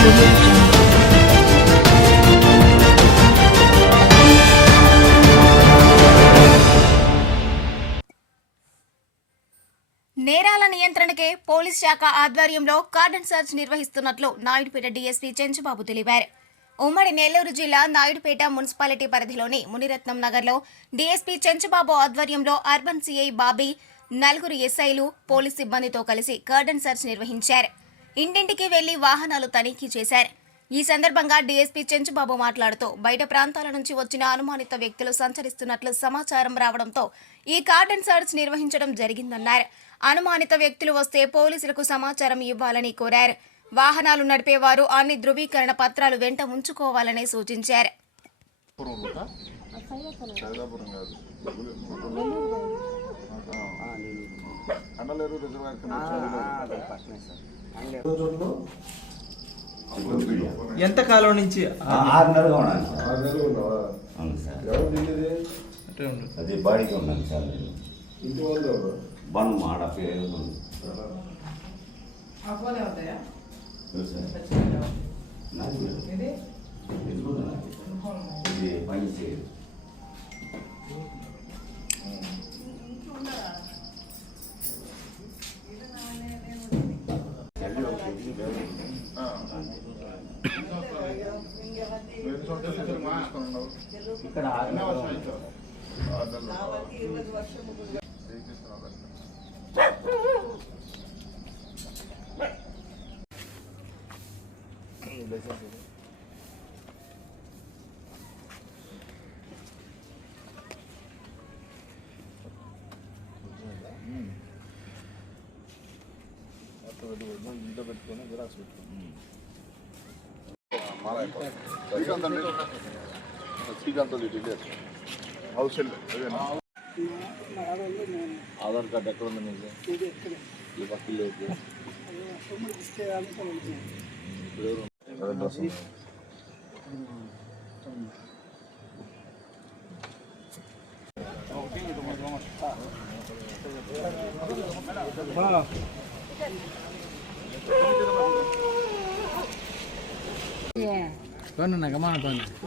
నేరాల నియంత్రణకే పోలీస్ శాఖ ఆధ్వర్యంలో కార్డన్ సర్చ్ నిర్వహిస్తున్నట్లు నాయుడుపేట డీఎస్పీ చెంచుబాబు తెలిపారు. ఉమ్మడి నెల్లూరు జిల్లా నాయుడుపేట మున్సిపాలిటీ పరిధిలోని మునిరత్నం నగర్లో డీఎస్పీ చెంచుబాబు ఆధ్వర్యంలో అర్బన్ సిఐ బాబీ నలుగురు ఎస్ఐలు పోలీస్ సిబ్బందితో కలిసి కార్డన్ సర్చ్ నిర్వహించారు. ఇంటింటికి వెళ్ళి వాహనాలు తనిఖీ చేశారు ఈ సందర్భంగా డీఎస్పీ చెంచుబాబు మాట్లాడుతూ బయట ప్రాంతాల నుంచి వచ్చిన అనుమానిత వ్యక్తులు సంచరిస్తున్నట్లు సమాచారం రావడంతో ఈ కార్డన్ సర్చ్ నిర్వహించడం జరిగిందన్నారు అనుమానిత వ్యక్తులు వస్తే పోలీసులకు సమాచారం ఇవ్వాలని కోరారు వాహనాలు నడిపేవారు అన్ని ధృవీకరణ పత్రాలు వెంట ఉంచుకోవాలని సూచించారు రిజర్వాయర్ ఎంత కాలం నుంచి? ఆరు నెలలుగా ఉన్నాను సార్. నెలలు అవును సార్. అది బాడీకి ఉన్నాను సార్ నేను. బన్ మాడ పేరు. ఇది పని చేయదు. ఇక్కడ ఆరు నెలలు ఇంట్లో పెట్టుకొని జిరాక్స్ పెట్టుకో. మాల అయిపోతుంది. శ్రీకాంత్ అండి శ్రీకాంత్ డీటెయిల్స్ హౌస్ హెల్డ్ అదేనా ఆధార్ కార్డు ఎక్కడ ఉంది మీకు ఈ పక్కన లేదు ఇప్పుడు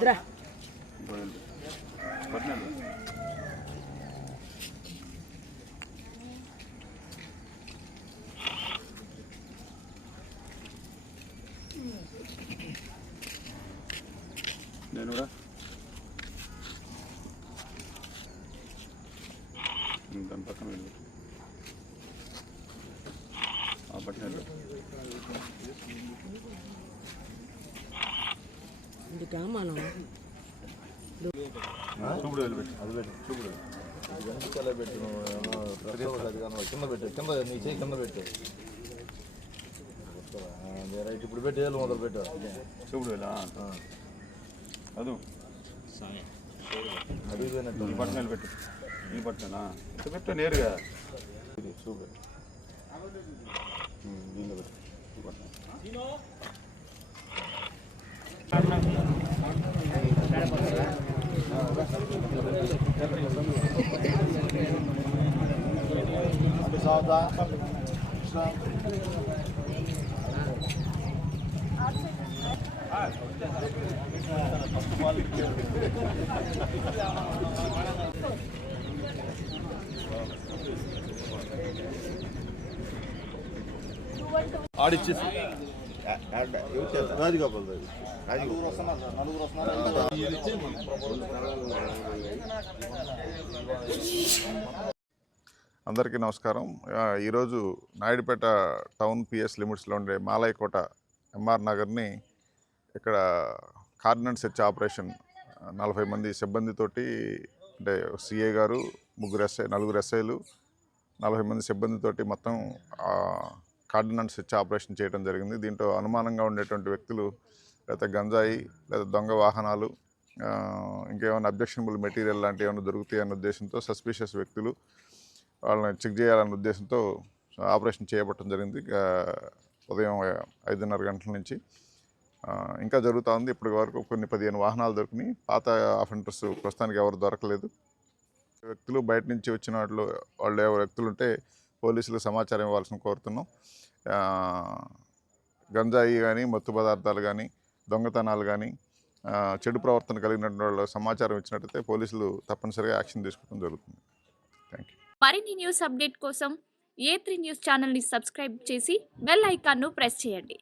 డ్రెస్ ఉంది. పట్టినాడు. నేను కూడా దాని పక్కన వెళ్ళు ఆ పట్టినాడు పెట్టు చూపుడు వెనకాల పెట్టు. నువ్వు ఏమో డ్రెస్ ఒకటి అది కానీ కింద పెట్టు కింద నీ చేయి కింద పెట్టు. రైట్ ఇప్పుడు పెట్టి మొదలు పెట్టు. చూపుడు అదు. అది ఇదేనట్టు. ఈ బట్టలు పెట్టు. ఈ బట్టనా ఇట్లా పెట్టు నేరుగా. ఉమ్, దీనిలో పెట్టు. ఈ బట్టలు ఆడిచ్చేసి రాజగోపాల్ అందరికీ నమస్కారం. ఈరోజు నాయుడుపేట టౌన్ పిఎస్ లిమిట్స్లో ఉండే మాలయకోట ఎంఆర్ నగర్ని ఇక్కడ కార్డినెంట్ సెర్చ్ ఆపరేషన్ నలభై మంది సిబ్బందితోటి అంటే సిఏ గారు ముగ్గురు ఎస్ఐ నలుగురు ఎస్ఐలు నలభై మంది సిబ్బందితోటి మొత్తం కార్డినన్స్ ఇచ్చి ఆపరేషన్ చేయడం జరిగింది. దీంట్లో అనుమానంగా ఉండేటువంటి వ్యక్తులు లేదా గంజాయి లేదా దొంగ వాహనాలు ఇంకేమైనా అబ్జెక్షనబుల్ మెటీరియల్ లాంటివి ఏమైనా దొరుకుతాయన్న ఉద్దేశంతో సస్పిషియస్ వ్యక్తులు వాళ్ళని చెక్ చేయాలన్న ఉద్దేశంతో ఆపరేషన్ చేయబట్టడం జరిగింది. ఉదయం ఐదున్నర గంటల నుంచి. ఇంకా జరుగుతూ ఉంది. ఇప్పటి వరకు కొన్ని పదిహేను వాహనాలు దొరికినాయి. పాత అఫెండర్స్ ప్రస్తుతానికి ఎవరు దొరకలేదు. వ్యక్తులు బయట నుంచి వచ్చిన వాళ్ళు వాళ్ళు ఎవరు వ్యక్తులు ఉంటే పోలీసులకు సమాచారం ఇవ్వాల్సిన కోరుతున్నాం. గంజాయి కానీ మత్తు పదార్థాలు కానీ దొంగతనాలు కానీ చెడు ప్రవర్తన కలిగినటువంటి వాళ్ళు సమాచారం ఇచ్చినట్టయితే పోలీసులు తప్పనిసరిగా యాక్షన్ తీసుకోవడం జరుగుతుంది. థ్యాంక్ యూ మరిన్ని న్యూస్ అప్డేట్ కోసం ఏ త్రీ న్యూస్ ఛానల్ని సబ్స్క్రైబ్ చేసి బెల్ ఐకాన్ను ప్రెస్ చేయండి.